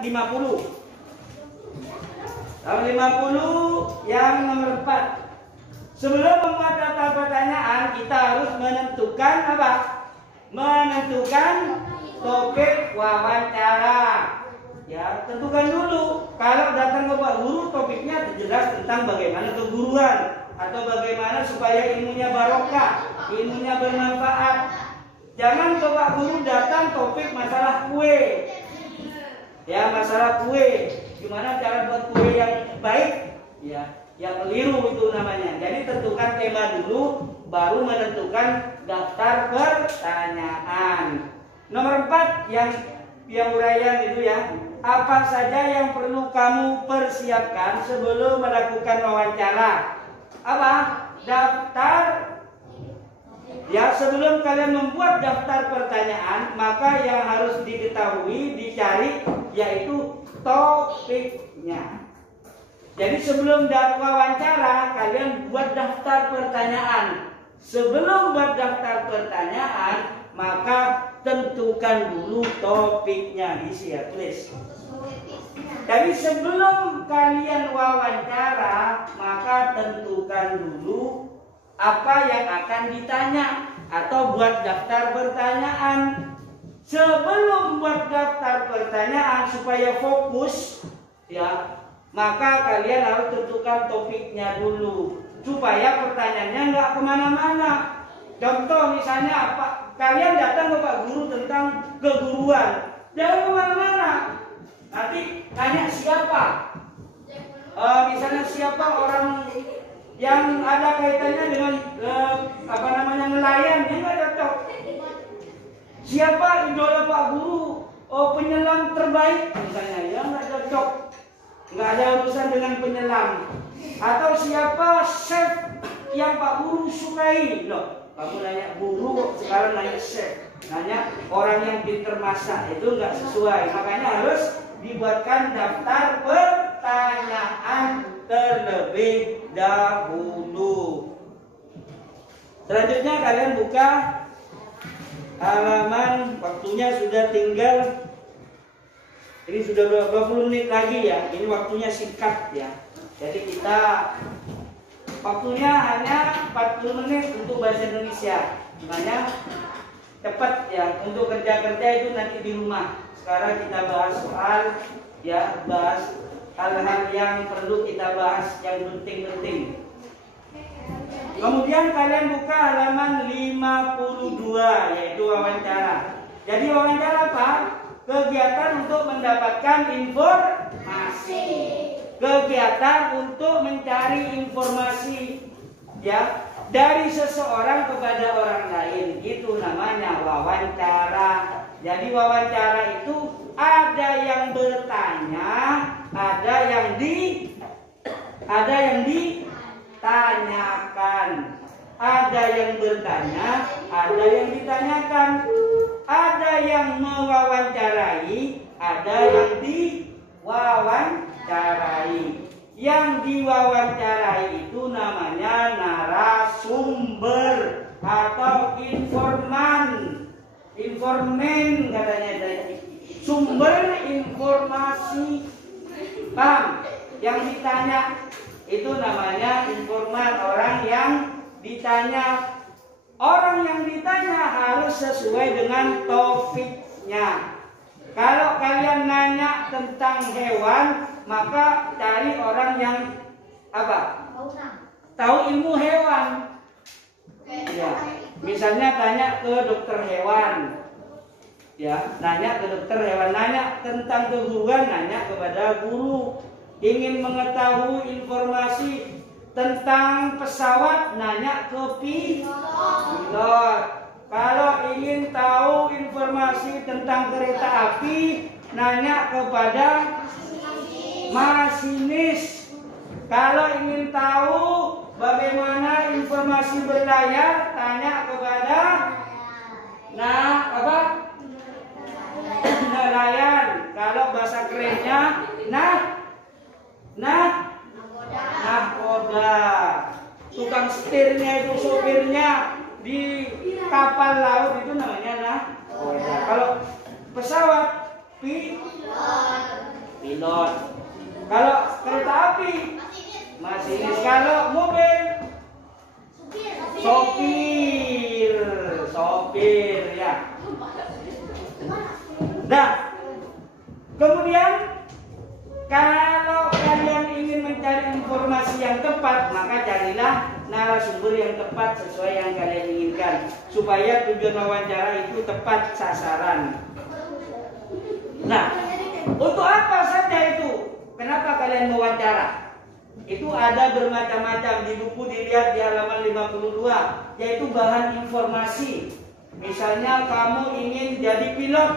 50. Tahun 50 yang nomor 4. Sebelum membuat daftar pertanyaan, kita harus menentukan apa? Menentukan topik wawancara. Ya, tentukan dulu. Kalau datang ke Pak Guru, topiknya jelas tentang bagaimana keguruan atau bagaimana supaya ilmunya barokah, ilmunya bermanfaat. Jangan ke Pak Guru datang topik masalah kue. Ya, masalah kue. Gimana cara buat kue yang baik? Ya, yang keliru itu namanya. Jadi tentukan tema dulu, baru menentukan daftar pertanyaan. Nomor 4 yang uraian itu ya. Apa saja yang perlu kamu persiapkan sebelum melakukan wawancara? Apa? Daftar. Ya, sebelum kalian membuat daftar pertanyaan, maka yang harus diketahui, dicari, yaitu topiknya. Jadi sebelum wawancara, kalian buat daftar pertanyaan. Sebelum buat daftar pertanyaan, maka tentukan dulu topiknya, isi ya, tulis. Jadi sebelum kalian wawancara, maka tentukan dulu apa yang akan ditanya atau buat daftar pertanyaan. Sebelum buat daftar pertanyaan supaya fokus, ya, maka kalian harus tentukan topiknya dulu supaya pertanyaannya nggak kemana-mana. Contoh misalnya apa? Kalian datang ke Pak Guru tentang keguruan, jangan kemana-mana. Nanti tanya siapa? Misalnya siapa orang yang ada kaitannya dengan nelayan, yang nggak cocok. Siapa idola Pak Guru? Penyelam terbaik misalnya, yang nggak cocok. Nggak ada urusan dengan penyelam. Atau siapa chef yang Pak Guru sukai? Loh, kamu nanya guru kok sekarang nanya chef, nanya orang yang pinter masak, itu nggak sesuai. Makanya harus dibuatkan daftar pertanyaan terlebih dahulu. Selanjutnya kalian buka halaman, waktunya sudah tinggal, ini sudah 20 menit lagi ya. Ini waktunya singkat ya. Jadi kita waktunya hanya 40 menit untuk bahasa Indonesia. Makanya cepat ya, untuk kerja-kerja itu nanti di rumah. Sekarang kita bahas soal ya, bahas hal-hal yang perlu kita bahas yang penting-penting. Kemudian kalian buka halaman 52, yaitu wawancara. Jadi wawancara apa? Kegiatan untuk mendapatkan informasi. Kegiatan untuk mencari informasi ya dari seseorang kepada orang lain. Itu namanya wawancara. Jadi wawancara itu ada yang bertanya, ada yang ditanyakan. Ada yang bertanya, ada yang ditanyakan. Ada yang mewawancarai, ada yang diwawancarai. Yang diwawancarai itu namanya narasumber atau informan. Informan katanya, sumber informasi. Paham? Yang ditanya itu namanya informan, orang yang ditanya. Orang yang ditanya harus sesuai dengan topiknya. Kalau kalian nanya tentang hewan, maka cari orang yang apa? Tahu ilmu hewan. Ya, misalnya tanya ke dokter hewan. Ya, nanya ke dokter hewan, nanya tentang keguruan, nanya kepada guru. Ingin mengetahui informasi tentang pesawat, nanya ke pilot. Kalau ingin tahu informasi tentang kereta api, nanya kepada masinis. Kalau ingin tahu bagaimana informasi berlayar, tanya kepada nelayan. Kalau bahasa kerennya nahkoda. Tukang setirnya itu, sopirnya di kapal laut itu namanya nahkoda. Kalau pesawat pilot. pilot. Kalau kereta api, masinis. Kalau mobil, sopir ya. Nah, kemudian kalau kalian ingin mencari informasi yang tepat, maka carilah narasumber yang tepat sesuai yang kalian inginkan, supaya tujuan wawancara itu tepat sasaran. Nah, untuk apa saja itu? Kenapa kalian mewawancara? Itu ada bermacam-macam. Di buku dilihat di halaman 52, yaitu bahan informasi. Misalnya kamu ingin jadi pilot,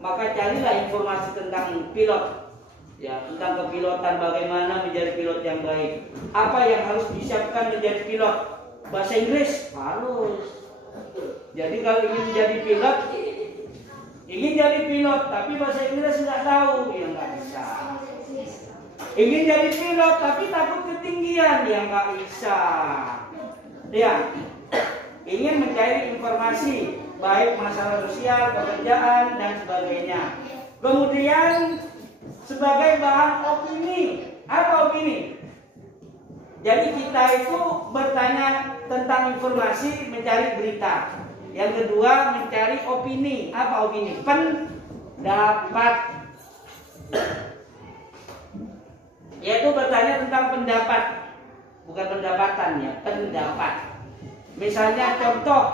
maka carilah informasi tentang pilot. Ya, tentang kepilotan, bagaimana menjadi pilot yang baik. Apa yang harus disiapkan menjadi pilot? Bahasa Inggris harus. Jadi kalau ingin jadi pilot, tapi bahasa Inggris nggak tahu, ya nggak bisa. Ingin jadi pilot, tapi takut ketinggian, ya nggak bisa. Ya, ingin mencari informasi, baik masalah sosial, pekerjaan, dan sebagainya. Kemudian sebagai bahan opini. Apa opini? Jadi kita itu bertanya tentang informasi, mencari berita. Yang kedua, mencari opini. Apa opini? Pendapat. Yaitu bertanya tentang pendapat, bukan pendapatan ya, pendapat. Misalnya contoh,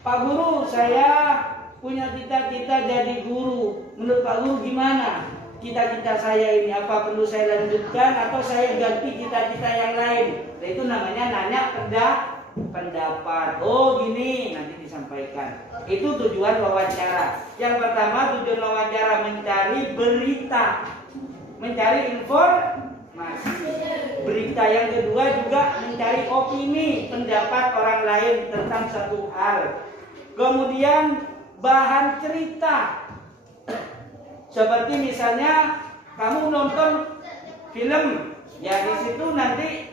Pak Guru, saya punya cita-cita jadi guru. Menurut Pak Guru gimana cita-cita saya ini? Apa perlu saya lanjutkan atau saya ganti cita-cita yang lain? Nah, itu namanya nanya pendapat. Oh gini, nanti disampaikan. Itu tujuan wawancara. Yang pertama, tujuan wawancara mencari berita, mencari informasi. Berita yang kedua juga mencari opini, pendapat orang lain tentang satu hal. Kemudian bahan cerita. Seperti misalnya kamu nonton film, ya di situ nanti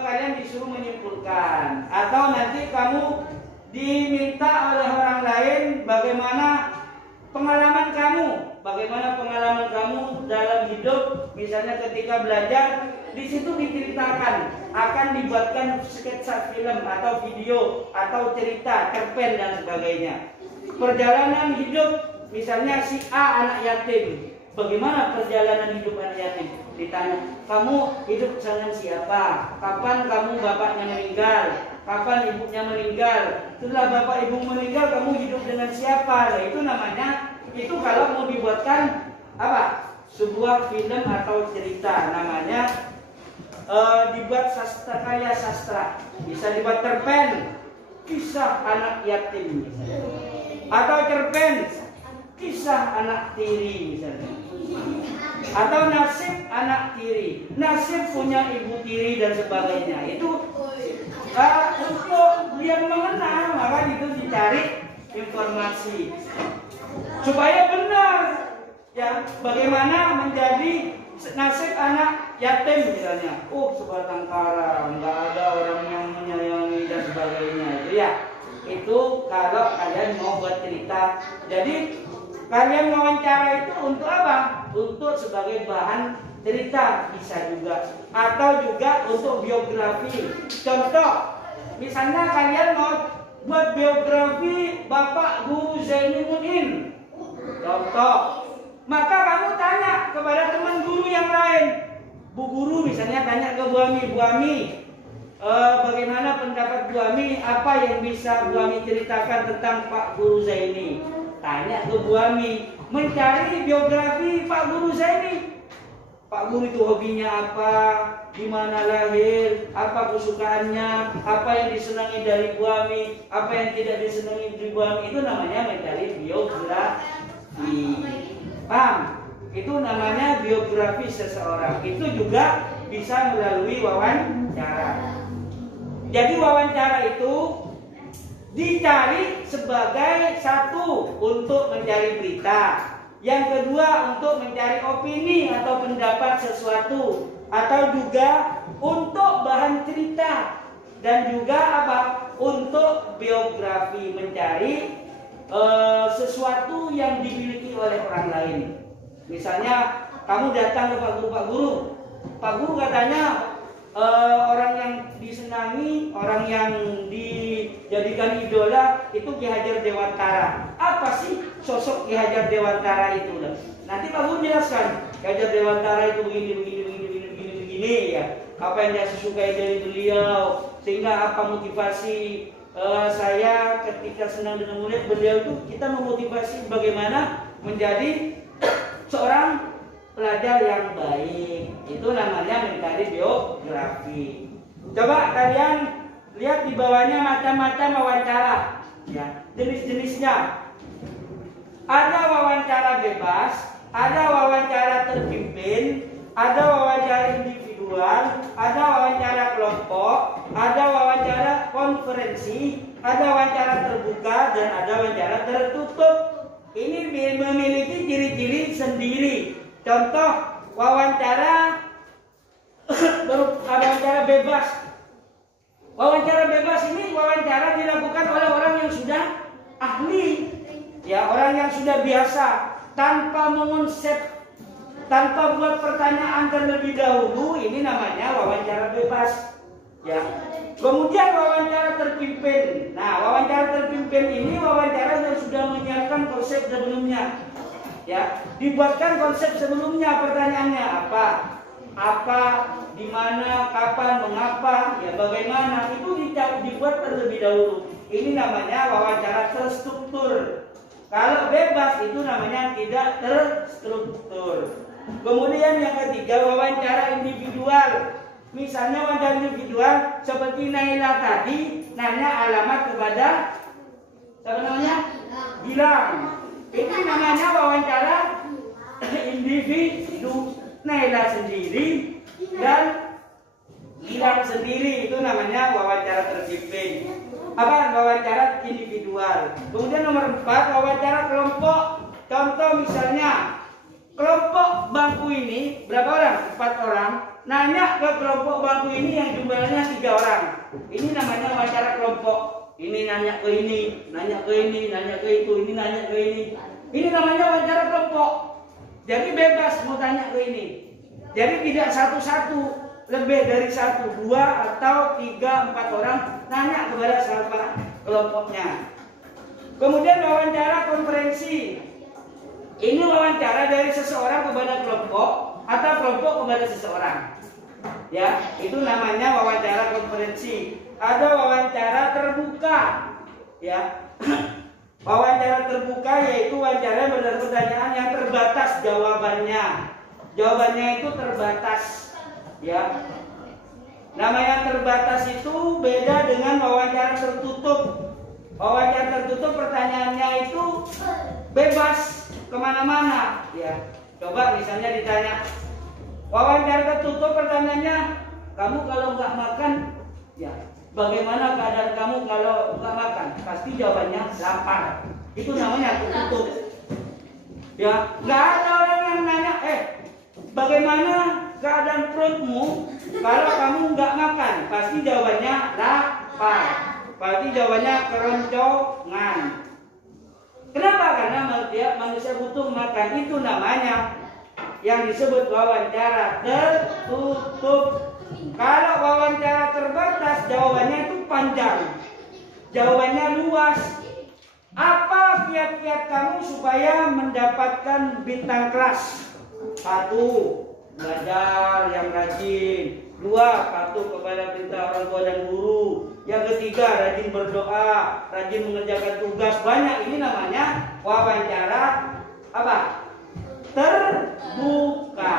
kalian disuruh menyimpulkan, atau nanti kamu diminta oleh orang lain bagaimana pengalaman kamu dalam hidup, misalnya ketika belajar. Di situ diceritakan, akan dibuatkan sketsa film atau video atau cerita, cerpen dan sebagainya. Perjalanan hidup, misalnya si A anak yatim, bagaimana perjalanan hidup anak yatim? Ditanya, kamu hidup dengan siapa? Kapan kamu bapaknya meninggal? Kapan ibunya meninggal? Setelah bapak ibu meninggal, kamu hidup dengan siapa? Nah, itu namanya, itu kalau mau dibuatkan apa? Sebuah film atau cerita, namanya dibuat sastra, karya sastra. Bisa dibuat cerpen, kisah anak yatim misalnya. Atau cerpen, kisah anak tiri misalnya. Atau nasib anak tiri, nasib punya ibu tiri dan sebagainya. Itu untuk dia mengenal, maka itu dicari informasi supaya benar ya, bagaimana menjadi nasib anak yatim misalnya. Oh, sebatang kara, nggak ada orang yang menyayangi dan sebagainya. Itu ya, itu kalau kalian mau buat cerita. Jadi kalian wawancara itu untuk apa? Untuk sebagai bahan cerita bisa juga, atau juga untuk biografi. Contoh, misalnya kalian mau buat biografi Bapak Guru Zainuddin. Contoh, maka kamu tanya kepada teman guru yang lain. Bu Guru misalnya tanya ke Bu Ami, bagaimana pendapat Bu Ami? Apa yang bisa Bu Ami ceritakan tentang Pak Guru Zaini? Tanya ke Bu Ami, mencari biografi Pak Guru Zaini. Pak Guru itu hobinya apa? Di mana lahir? Apa kesukaannya? Apa yang disenangi dari Bu Ami? Apa yang tidak disenangi dari Bu Ami? Itu namanya mencari biografi. Paham? Itu namanya biografi seseorang. Itu juga bisa melalui wawancara. Jadi wawancara itu dicari sebagai satu untuk mencari berita, yang kedua untuk mencari opini atau pendapat sesuatu, atau juga untuk bahan cerita, dan juga apa? Untuk biografi, mencari sesuatu yang dimiliki oleh orang lain. Misalnya kamu datang ke Pak Guru katanya orang yang disenangi, orang yang dijadikan idola itu Ki Hajar Dewantara. Apa sih sosok Ki Hajar Dewantara itu? Nanti Pak Guru jelaskan, Ki Hajar Dewantara itu begini ya. Apa yang dia sukai dari beliau, sehingga apa motivasi saya ketika senang dengan melihat beliau itu, kita memotivasi bagaimana menjadi seorang pelajar yang baik. Itu namanya mencari biografi. Coba kalian lihat di bawahnya macam-macam wawancara, ya, jenis-jenisnya. Ada wawancara bebas, ada wawancara terpimpin, ada wawancara individual, ada wawancara kelompok, ada wawancara konferensi, ada wawancara terbuka, dan ada wawancara tertutup. Ini memiliki ciri-ciri sendiri. Contoh wawancara bebas. Wawancara bebas ini wawancara dilakukan oleh orang yang sudah ahli, ya, orang yang sudah biasa, tanpa mengonsep, tanpa buat pertanyaan terlebih dahulu. Ini namanya wawancara bebas, ya. Kemudian wawancara terpimpin. Nah, wawancara terpimpin ini wawancara yang sudah menyiapkan konsep sebelumnya, ya, dibuatkan konsep sebelumnya. Pertanyaannya apa, di mana, kapan, mengapa, ya, bagaimana, itu dibuat terlebih dahulu. Ini namanya wawancara terstruktur. Kalau bebas itu namanya tidak terstruktur. Kemudian yang ketiga, wawancara individual. Misalnya wawancara individual seperti Naila tadi nanya alamat kepada siapa namanya? Gilang. Ini namanya wawancara individu. Naila sendiri dan Gilang sendiri, itu namanya wawancara terpimpin. Wawancara individual. Kemudian nomor 4, wawancara kelompok. Contoh misalnya kelompok bangku ini berapa orang? 4 orang. Nanya ke kelompok bangku ini yang jumlahnya 3 orang. Ini namanya wawancara kelompok. Ini nanya ke ini, nanya ke ini, nanya ke itu, ini nanya ke ini. Ini namanya wawancara kelompok. Jadi bebas mau tanya ke ini. Jadi tidak satu-satu, lebih dari 1, 2, atau 3, 4 orang nanya kepada sahabat kelompoknya. Kemudian wawancara konferensi. Ini wawancara dari seseorang kepada kelompok atau kelompok kepada seseorang. Ya, itu namanya wawancara konferensi. Ada wawancara terbuka, ya. Wawancara terbuka yaitu wawancara berdasarkan pertanyaan yang terbatas jawabannya. Jawabannya itu terbatas, ya. Nama yang terbatas itu beda dengan wawancara tertutup. Wawancara tertutup pertanyaannya itu bebas kemana-mana, ya. Coba misalnya ditanya, wawancara tertutup pertanyaannya, kamu kalau nggak makan, ya, bagaimana keadaan kamu kalau nggak makan? Pasti jawabannya lapar. Itu namanya tertutup. Ya, nggak ada orang yang nanya, bagaimana keadaan perutmu kalau kamu nggak makan? Pasti jawabannya lapar. Pasti jawabannya keroncongan. Kenapa? Karena manusia butuh makan. Itu namanya yang disebut wawancara tertutup. Kalau wawancara terbatas, jawabannya itu panjang, jawabannya luas. Apa kiat-kiat kamu supaya mendapatkan bintang kelas? 1, belajar yang rajin. 2, patuh kepada perintah orang tua dan guru. Yang ketiga, rajin berdoa, rajin mengerjakan tugas. Banyak. Ini namanya wawancara terbuka.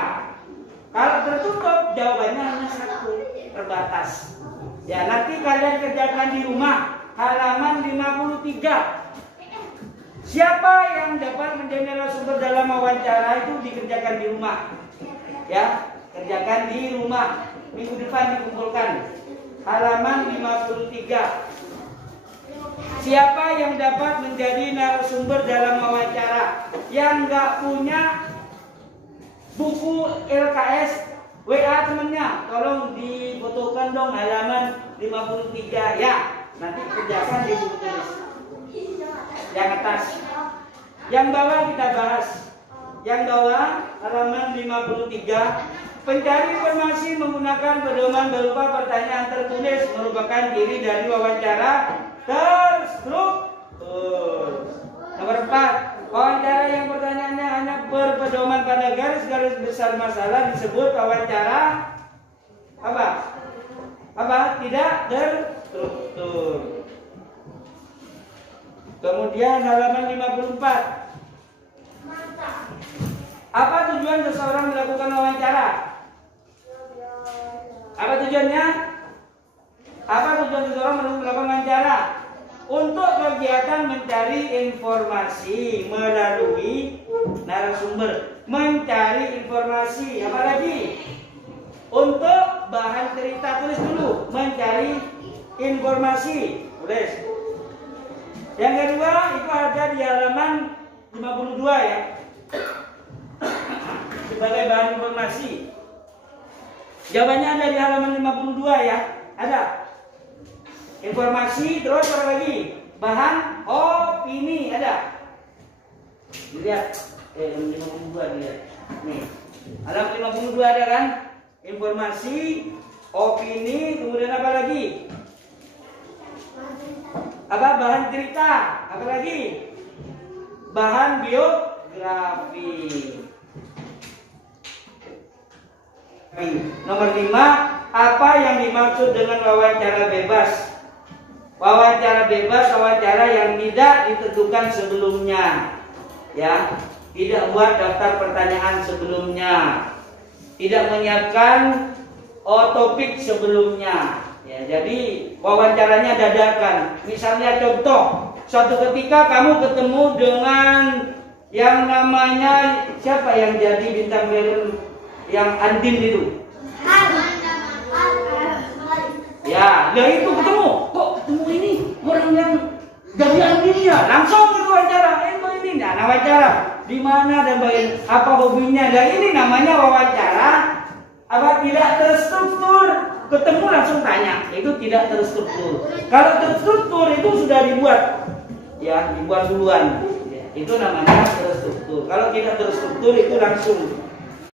Kalau tertutup, jawabannya hanya 1, terbatas. Ya, nanti kalian kerjakan di rumah, halaman 53. Siapa yang dapat menjadi narasumber dalam wawancara itu dikerjakan di rumah. Ya, kerjakan di rumah. Minggu depan dikumpulkan. Halaman 53. Siapa yang dapat menjadi narasumber dalam wawancara? Yang nggak punya buku LKS, WA temennya, tolong difotokan dong halaman 53. Ya, nanti kerjakan di buku tulis. Yang atas, yang bawah kita bahas. yang bawah halaman 53. Pencari informasi menggunakan pedoman berupa pertanyaan tertulis merupakan ciri dari wawancara terstruktur. Nomor 4, wawancara yang pertanyaannya hanya berpedoman pada garis-garis besar masalah disebut wawancara apa? Tidak terstruktur. Kemudian halaman 54. Apa tujuan seseorang melakukan wawancara? Apa tujuannya? Apa tujuan seseorang melakukan wawancara? Untuk kegiatan mencari informasi melalui narasumber. Mencari informasi. Apa lagi? Untuk bahan cerita, tulis dulu. Mencari informasi. Tulis. Yang kedua itu ada di halaman 52 ya. Sebagai bahan informasi. Jawabannya ada di halaman 52 ya. Ada. Informasi, terus apa lagi? Bahan opini ada. Lihat. 52 lihat. Nih. Halaman 52 ada kan? Informasi, opini, kemudian apa lagi? Apa bahan cerita? Apa lagi? Bahan biografi. Nomor 5, apa yang dimaksud dengan wawancara bebas? Wawancara bebas, wawancara yang tidak ditentukan sebelumnya. Ya, tidak buat daftar pertanyaan sebelumnya. Tidak menyiapkan topik sebelumnya. Ya, jadi wawancaranya dadakan. Misalnya contoh, suatu ketika kamu ketemu dengan yang namanya siapa yang jadi bintang film yang Andin itu? Ya, itu ketemu. Kok ketemu ini orang yang jadi Andin ya? Langsung itu wawancara. Itu ini nah wawancara. Di mana dan bagian apa hobinya? Dan ini namanya wawancara apa tidak terstruktur. Ketemu langsung tanya, itu tidak terstruktur. Kalau terstruktur itu sudah dibuat, ya dibuat duluan. Ya, itu namanya terstruktur. Kalau tidak terstruktur itu langsung